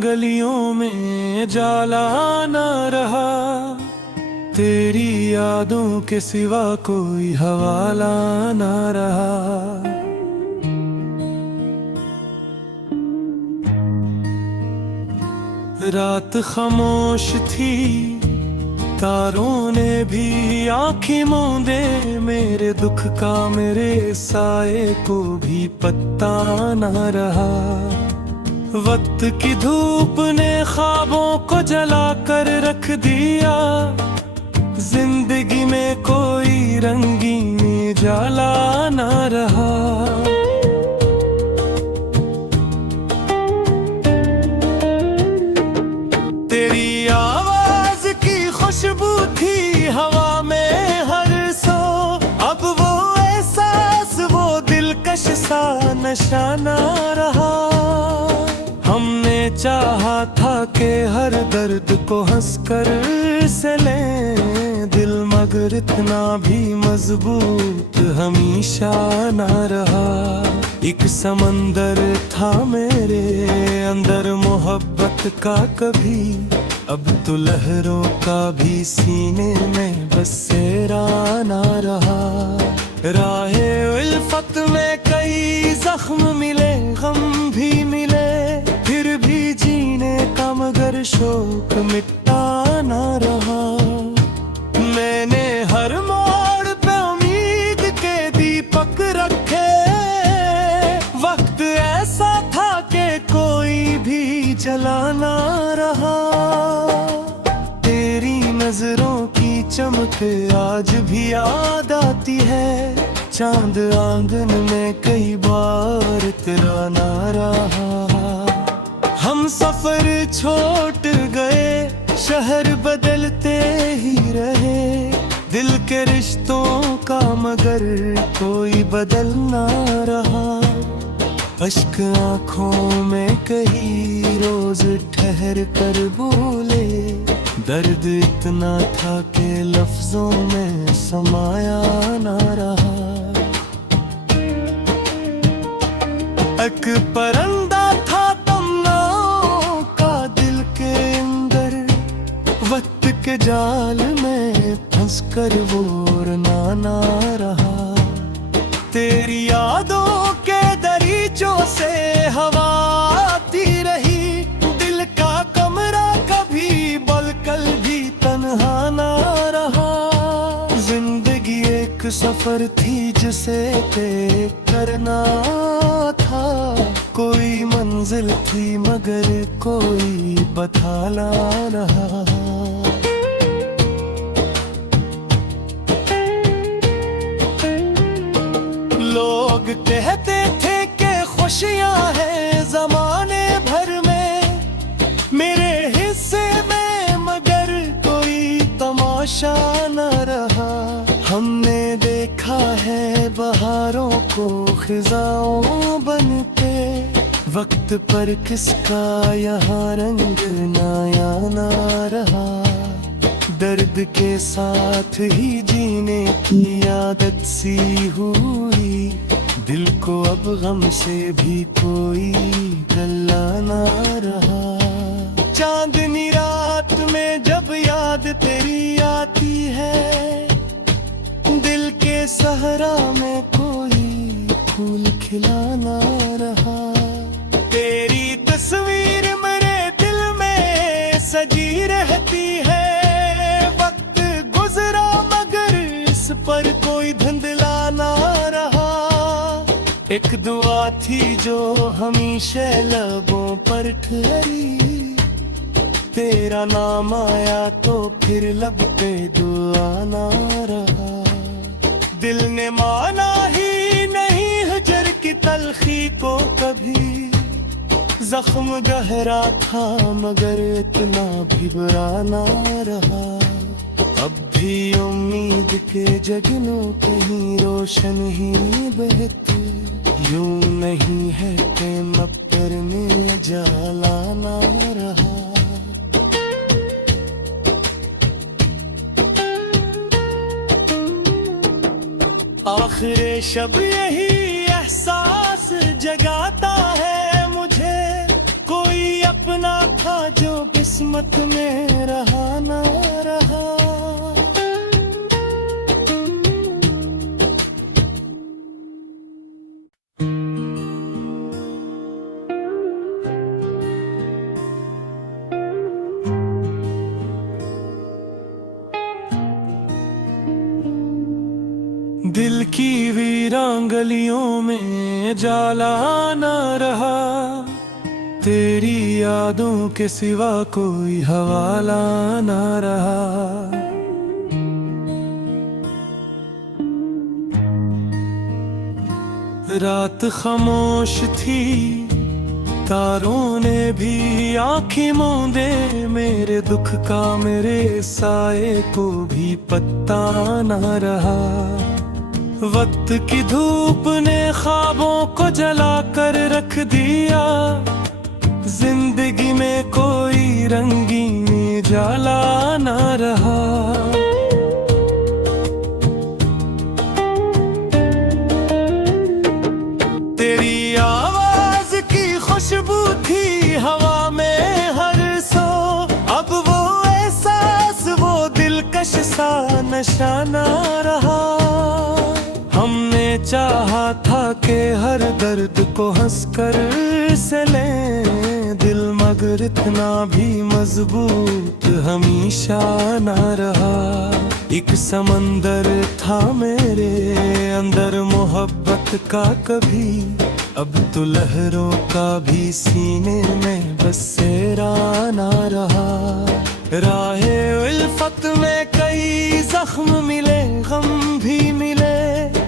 गलियों में जाला ना रहा, तेरी यादों के सिवा कोई हवाला ना रहा। रात खामोश थी, तारों ने भी आँखें मूंदे, मेरे दुख का मेरे साए को भी पत्ता न रहा। वक्त की धूप ने ख्वाबों को जला कर रख दिया, जिंदगी में कोई रंगीन जाला न रहा। तेरी आवाज की खुशबू थी हवा में हर सो, अब वो एहसास वो दिलकश सा नशा ना रहा। हमने चाहा था कि हर दर्द को हंसकर से लें दिल, मगर इतना भी मजबूत हमेशा ना रहा। एक समंदर था मेरे अंदर मोहब्बत का कभी, अब तो लहरों का भी सीने में बसेरा ना रहा। राहे उल्फत में कई जख्म मिले, गम भी मिले, फिर भी जीने का मगर शौक मिटता ना रहा। मैंने हर मोड़ पे उम्मीद के दीपक रखे, वक्त ऐसा था कि कोई भी जला ना रहा। तेरी नजरों की चमक आज भी याद आती है, चांद आंगन में कई बार तेरा ना रहा। हम सफर छोड़ गए, शहर बदलते ही रहे, दिल के रिश्तों का मगर कोई बदल ना रहा। अश्क आँखों में कई रोज ठहर कर बोले, दर्द इतना था कि लफ्जों में समाया ना रहा। एक परिंदा था तमन्नाओं का दिल के अंदर, वक्त के जाल में फंस कर वो उड़ना ना रहा। तेरी यादों के दरीचों से हवा आती रही, दिल का कमरा कभी बलकल भी तन्हा ना रहा। जिंदगी एक सफर थी जिसे तय करना था, कोई मंजिल थी मगर कोई बथाला रहा। लोग कहते थे कि खुशियां हैं जमाने भर में, मेरे हिस्से में मगर कोई तमाशा न रहा। हमने देखा है बहारों को खिजाओं बनते, वक्त पर किसका यहाँ रंग नया ना रहा। दर्द के साथ ही जीने की आदत सी हुई, दिल को अब गम से भी कोई गला ना रहा। चांदनी रात में जब याद तेरी आती है, दिल के सहरा में कोई फूल खिला ना रहा। तेरी तस्वीर मेरे दिल में सजी रहती है, वक्त गुजरा मगर इस पर कोई धुंधला ना रहा। एक दुआ थी जो हमेशा लबों पर ठहरी, तेरा नाम आया तो फिर लब पे दुआ ना रहा। दिल ने माना ही नहीं हजर की तलखी को कभी, जख्म गहरा था मगर इतना भी बुरा ना रहा। अब भी उम्मीद के जगनों कहीं रोशन ही बहते, यूं नहीं है कि मक्कर में जाला ना रहा। आखिर शब यही एहसास जगाता है मुझे, कोई अपना जो किस्मत में रहा ना रहा। दिल की वीरांगलियों में जाला ना रहा, तेरी यादों के सिवा कोई हवाला ना रहा। रात खामोश थी, तारों ने भी आँखें मूंदे, मेरे दुख का मेरे साए को भी पत्ता ना रहा। वक्त की धूप ने ख्वाबों को जला कर रख दिया, जिंदगी में कोई रंगीन जाला ना रहा। तेरी आवाज की खुशबू थी हवा में हर सो, अब वो एहसास वो दिलकश सा नशा ना रहा। हमने चाहा था कि हर दर्द को हंसकर से लें दिल, मगर इतना भी मजबूत हमेशा ना रहा। एक समंदर था मेरे अंदर मोहब्बत का कभी, अब तो लहरों का भी सीने में बसेरा ना रहा। राहे उल्फत में कई जख्म मिले, गम भी मिले,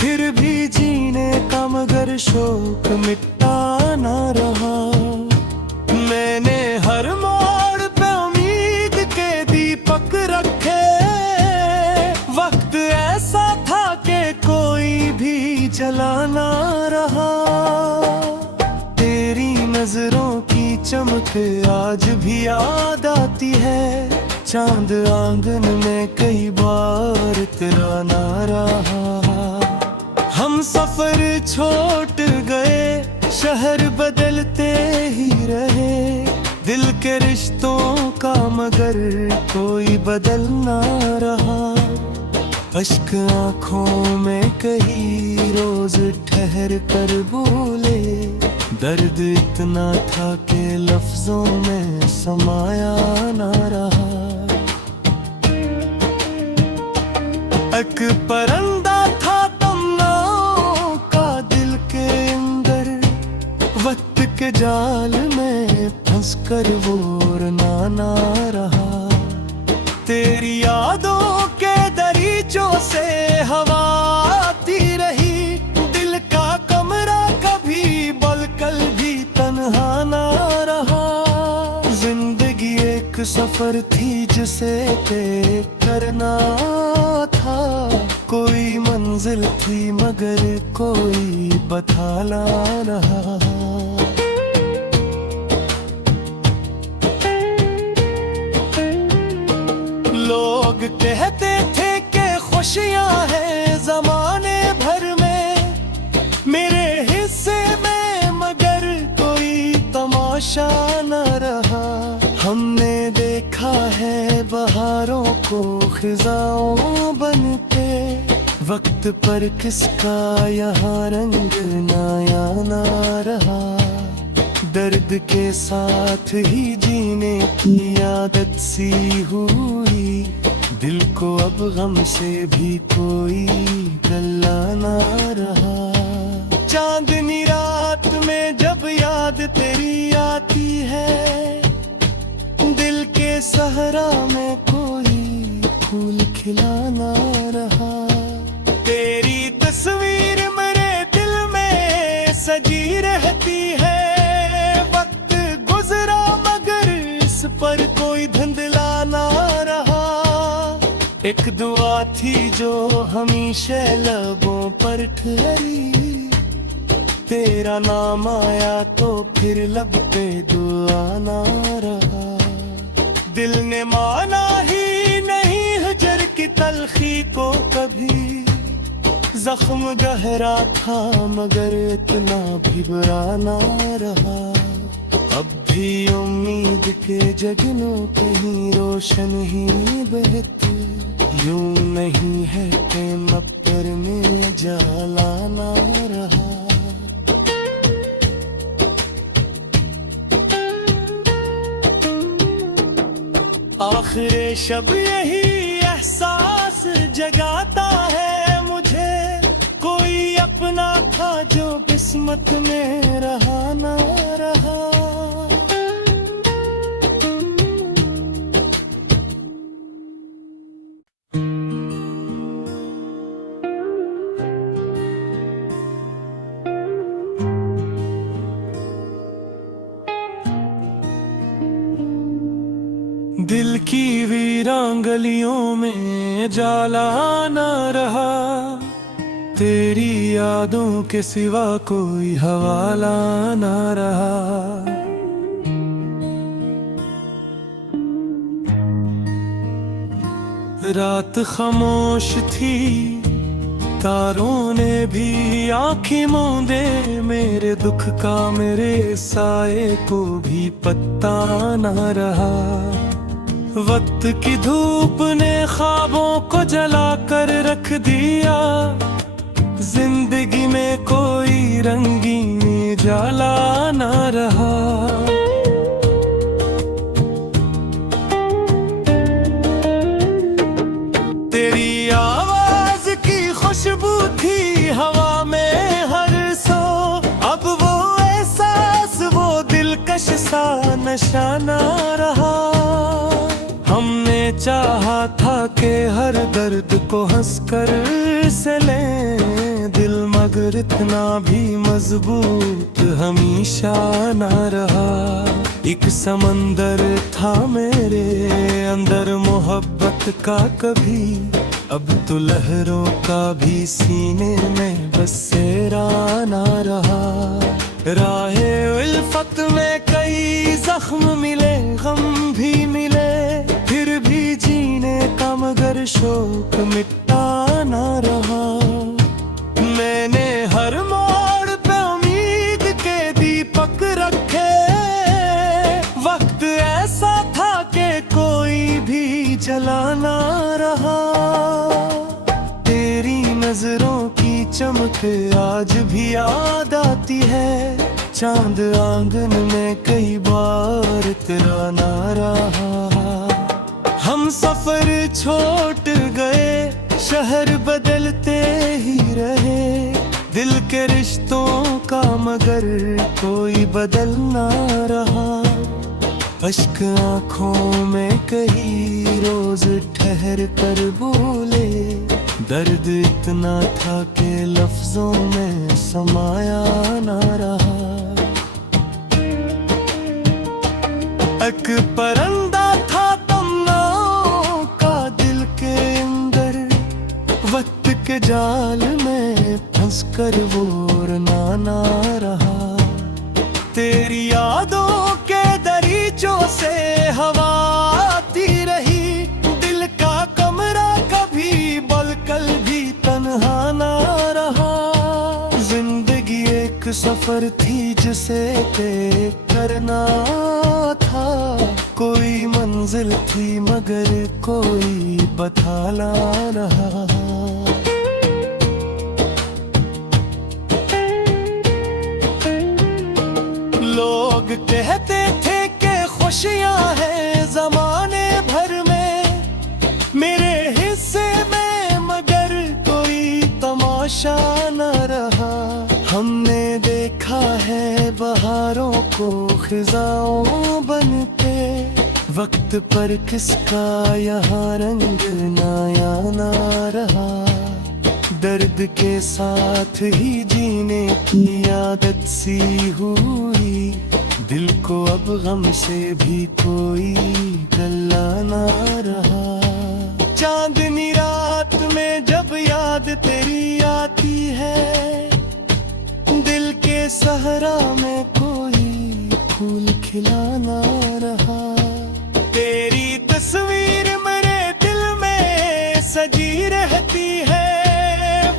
फिर भी जीने का मगर शौक मिटता ना रहा। मैंने हर मोड़ पे उम्मीद के दीपक रखे, वक्त ऐसा था कि कोई भी जला ना रहा। तेरी नजरों की चमक आज भी याद आती है, चांद आंगन में कई बार तेरा ना रहा। हम सफर छोड़ गए, शहर बदलते ही रहे, दिल के रिश्तों का मगर कोई बदल ना रहा। अश्क आँखों में कई रोज ठहर कर बोले, दर्द इतना था कि लफ्जों में समाया ना रहा। एक परिंदा था तमन्नाओं का दिल के अंदर, वक्त के जाल में फंस कर वो उड़ना ना रहा। तेरी यादों के दरीचों से हवा आती रही, दिल का कमरा कभी बलकल भी तन्हा ना रहा। जिंदगी एक सफर थी जिसे तय करना था, कोई मंजिल थी मगर कोई बथाला रहा। लोग कहते थे कि खुशियां हैं जमाने भर में, मेरे हिस्से में मगर कोई तमाशा न रहा। हमने देखा है बहारों को खिजाओं बनते, वक्त पर किसका यहाँ रंग नया ना रहा। दर्द के साथ ही जीने की आदत सी हुई, दिल को अब गम से भी कोई गला ना रहा। चांदनी रात में जब याद तेरी आती है, दिल के सहरा में कोई फूल खिला ना रहा। तेरी तस्वीर मेरे दिल में सजी रहती है, वक्त गुजरा मगर इस पर कोई धुंधला ना रहा। एक दुआ थी जो हमेशा लबों पर ठहरी, तेरा नाम आया तो फिर लब पे दुआ ना रहा। दिल ने माना ही नहीं हजर की तलखी को कभी, जख्म गहरा था मगर इतना भी बुरा ना रहा। अब भी भी उम्मीद के जगनों कहीं रोशन ही बहते, यूं नहीं है कि मप्पर में जाला ना रहा। आखिर शब यही एहसास जगाता है मुझे, कोई अपना था जो किस्मत में रहा ना रहा। दिल की वीरान गलियों में जाला ना रहा, तेरी यादों के सिवा कोई हवाला ना रहा। रात खामोश थी, तारों ने भी आँखें मूंदे, मेरे दुख का मेरे साए को भी पत्ता ना रहा। वक्त की धूप ने ख्वाबों को जला कर रख दिया, जिंदगी में कोई रंगीन जाला ना रहा। तेरी आवाज की खुशबू थी हवा में हर सो, अब वो एहसास वो दिलकश सा नशा ना रहा। हमने चाहा था कि हर दर्द को हंसकर से लें दिल, मगर इतना भी मजबूत हमेशा ना रहा। एक समंदर था मेरे अंदर मोहब्बत का कभी, अब तो लहरों का भी सीने में बसेरा ना रहा। राहे उल्फत में कई जख्म मिले, गम भी मिले, फिर भी जीने का मगर शौक मिटता ना रहा। मैंने हर मोड़ पे उम्मीद के दीपक रखे, वक्त ऐसा था कि कोई भी जला ना रहा। तेरी नजरों की चमक आज भी याद आती है, चांद आंगन में कई बार तेरा ना रहा। हम सफर छोड़ गए, शहर बदलते ही रहे, दिल के रिश्तों का मगर कोई बदल ना रहा। अश्क आँखों में कई रोज ठहर कर बोले, दर्द इतना था कि लफ्जों में समाया ना रहा। एक परिंदा था तमन्नाओं का दिल के अंदर, वक्त के जाल में फंस कर वो उड़ना ना रहा। तेरी यादों के दरीचों से हवा आती रही, दिल का कमरा कभी बलकल भी तन्हा ना रहा। जिंदगी एक सफर थी जिसे तय करना था, कोई मंजिल थी मगर कोई बथाला रहा। लोग कहते थे कि खुशियां हैं जमाने भर में, मेरे हिस्से में मगर कोई तमाशा न रहा। हमने देखा है बहारों को खिजाओं बनते, वक्त पर किसका यहाँ रंग नया ना रहा। दर्द के साथ ही जीने की आदत सी हुई, दिल को अब गम से भी कोई गला ना रहा। चांदनी रात में जब याद तेरी आती है, दिल के सहरा में कोई फूल खिला ना रहा। तेरी तस्वीर मेरे दिल में सजी रहती है,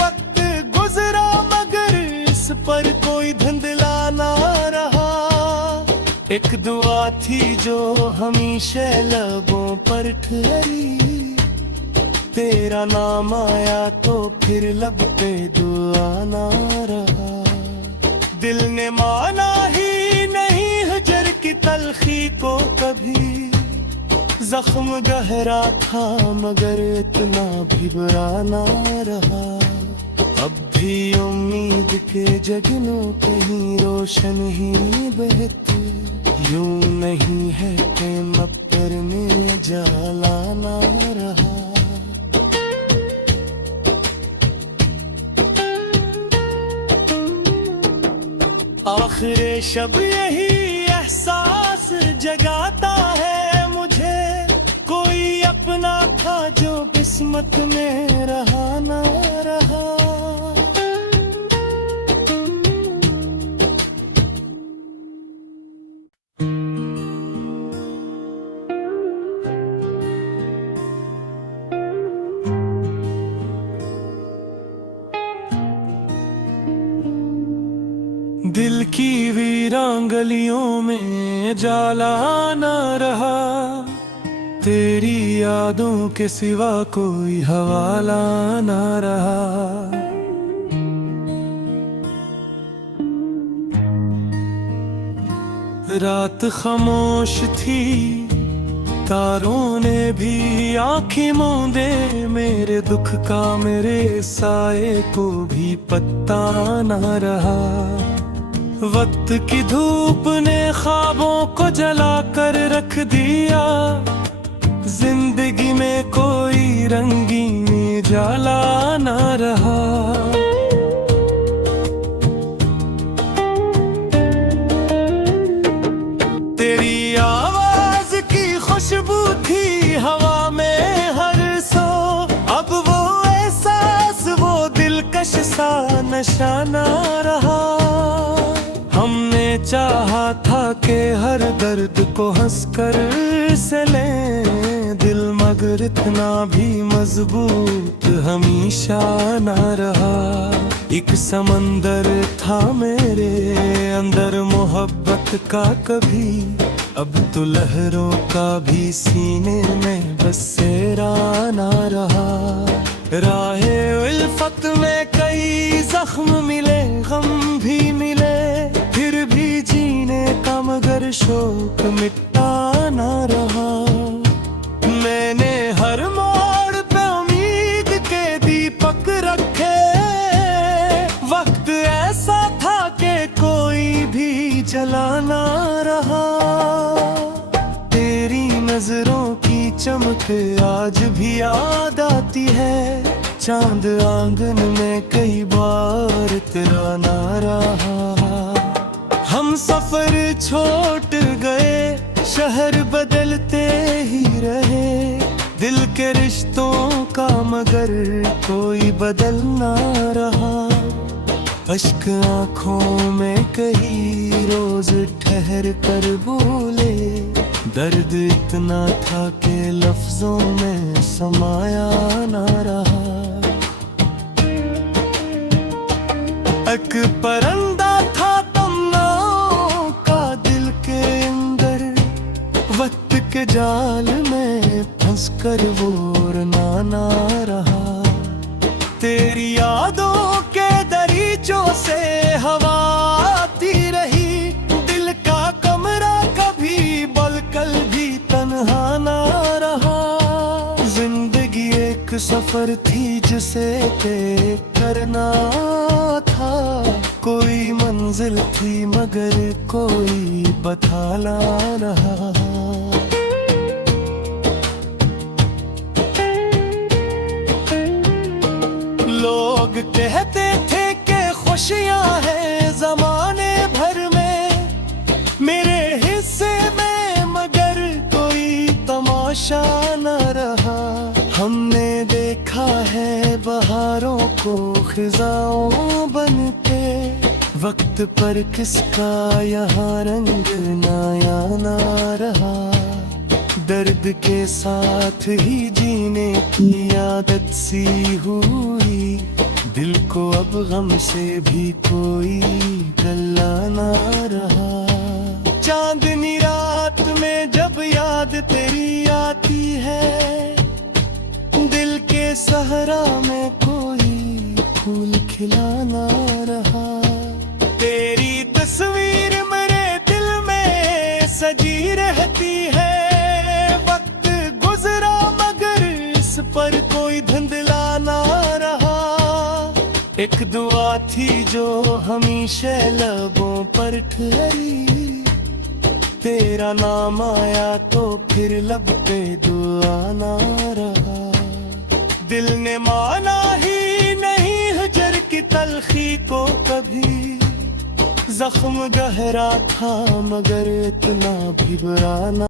वक्त गुजरा मगर इस पर कोई धुंधला ना रहा। एक दुआ थी जो हमेशा लबों पर ठहरी, तेरा नाम आया तो फिर लब पे दुआ ना रहा। दिल ने माना ही नहीं हजर की तलखी को कभी, जख्म गहरा था मगर इतना भी बुरा ना रहा। अब भी उम्मीद के जगनों कहीं रोशन ही बहते, यूं नहीं है कि मप्पर में जाला ना रहा। आखिर शब यही एहसास जगाता है मुझे, कोई अपना था जो किस्मत में रहा ना रहा। दिल की वीरान गलियों में जाला ना रहा, तेरी यादों के सिवा कोई हवाला ना रहा। रात खामोश थी, तारों ने भी आँखें मूंदे, मेरे दुख का मेरे साए को भी पत्ता ना रहा। वक्त की धूप ने ख्वाबों को जला कर रख दिया, जिंदगी में कोई रंगीन जाला ना रहा। तेरी आवाज की खुशबू थी हवा में हर सो, अब वो एहसास वो दिलकश सा नशा ना रहा। हमने चाहा था कि हर दर्द को हंसकर से लें दिल, मगर इतना भी मजबूत हमेशा ना रहा। एक समंदर था मेरे अंदर मोहब्बत का कभी, अब तो लहरों का भी सीने में बसेरा ना रहा। राहे उल्फत में कई जख्म मिले, गम भी मिले, फिर भी जीने का मगर शौक मिटता ना रहा। मैंने हर मोड़ पे उम्मीद के दीपक रखे, वक्त ऐसा था कि कोई भी जला ना रहा। तेरी नजरों की चमक आज भी याद आती है, चांद आंगन में कई बार तेरा ना रहा। हम सफर छोड़ गए, शहर बदलते ही रहे, दिल के रिश्तों का मगर कोई बदल ना रहा। अश्क आँखों में कई रोज ठहर कर बोले, दर्द इतना था कि लफ्जों में समाया ना रहा। एक परिंदा था तमन्नाओं का दिल के अंदर, वक्त के जाल में फंस कर वो ना रहा। तेरी यादों के दरीचों से हवा आती रही, दिल का कमरा कभी बलकल भी तन्हा ना रहा। जिंदगी एक सफर थी जिसे तय करना था, कोई मंजिल थी मगर कोई बथाला रहा। लोग कहते थे कि खुशियां हैं जमाने भर में, मेरे हिस्से में मगर कोई तमाशा न रहा। हमने देखा है बहारों को खिजाओं बनते, वक्त पर किसका यहाँ रंग नया ना रहा। दर्द के साथ ही जीने की आदत सी हुई, दिल को अब गम से भी कोई गला ना रहा। चांदनी रात में जब याद तेरी आती है, दिल के सहरा में कोई फूल खिला ना रहा। तेरी तस्वीर मेरे दिल में सजी रहती है। वक्त गुजरा मगर इस पर कोई धुंधला ना रहा। एक दुआ थी जो हमेशा लबों पर ठहरी, तेरा नाम आया तो फिर लब पे दुआ ना रहा। दिल ने माना ही नहीं हजर की तलखी को कभी, जख्म गहरा था मगर इतना भी बुरा ना